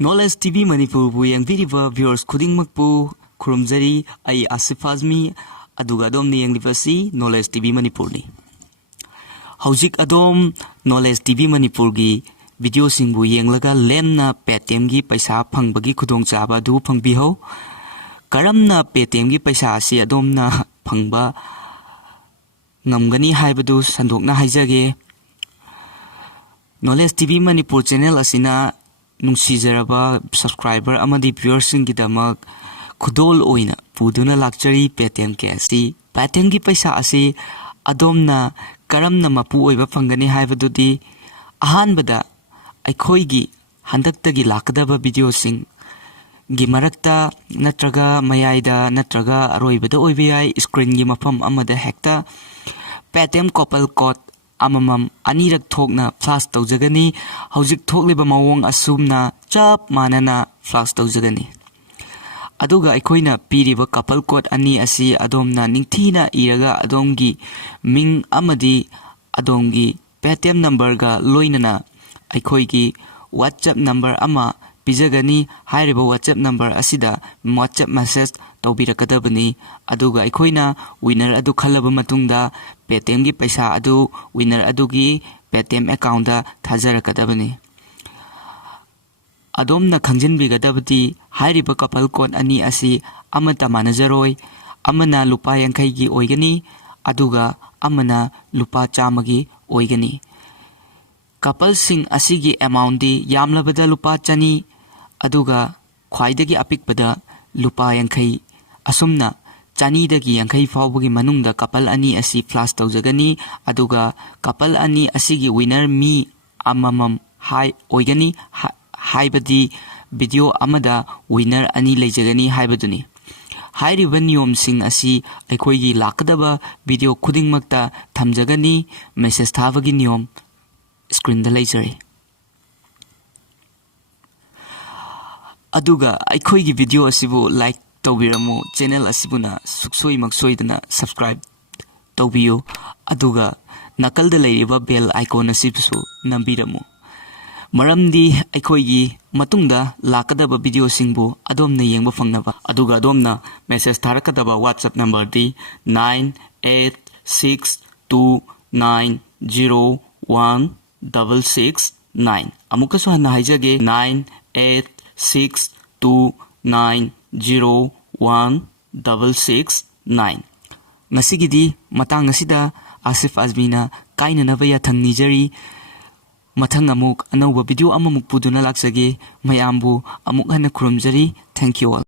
Knowledge TV Manipur bu yengviriba viewers khudingmakpu khurumjari ai Asif Azmi aduga adom ni yenglibasi Knowledge TV Manipur ni Haujik adom Knowledge TV Manipur gi video singbu yenglaga lemna Paytm gi paisa phangbagi khudongchaba du phangbiho karamna Paytm gi paisa asi adomna phangba ngamgani haibadu sandokna haijage Knowledge TV Manipur channel asina nungsizaraba subscriber amadi viewers singidamak khudol oina puduna lakchari Paytm ke asi Paytm gi paisa asi adomna karamna mapu oiba phangani haibadudi ahanbada aikhoigi handaktagi lakadaba video sing gi marakta natraga mayaida natraga aroibada oibiyai screen gi mafam amada hekta Paytm couple code amamam anirak thokna flash tawjagani haujik thokliba mawong asumna chap manana flash tawjagani aduga aikoina piriba couple code ani asi adomna ningthina iraga adomgi ming amadi adomgi Paytm number ga loinana aikoigi WhatsApp number ama pijagani hairiba WhatsApp number asida WhatsApp message tawbirakadabani aduga aikoina winner adu khalaba matungda Paytm gi paisa adu winner adugi Paytm account da thajarakadabani adomna khangjinbigadabati hairiba couple code ani asi amata manageroi amana lupa yankai gi oigani aduga amana lupa chamagi oigani couple sing asigi amount di yamlabada lupa chani aduga khwaidagi apikpada lupa yankai asumna chani dagi yankai fawbagi manungda couple ani asi flash tawjagani aduga couple ani asigi winner mi amamam hai oigani haibadi video amada winner ani lejagani haibaduni hairiba niyom sing asi aikoigi lakadaba video khudingmakta thamjagani message thabagi niyom screen da lejari aduga aikoigi video asibu like tawbiramu channel asibuna suksoi maksoidana subscribe tawbiyo aduga nakalda leiriba bell icon asibusu nambiramu maramdi aikoigi matungda lakadaba video singbu adomna yengba fangnaba aduga adomna message tharakadaba WhatsApp number di 9862901669 amukaso hanna haijage 9862901669 ngasigidi matang asida Asif Azmina kainanaba yathang nijari mathang amuk anauba video amamuk puduna laksage mayambu amuk hana khurumjari thank you all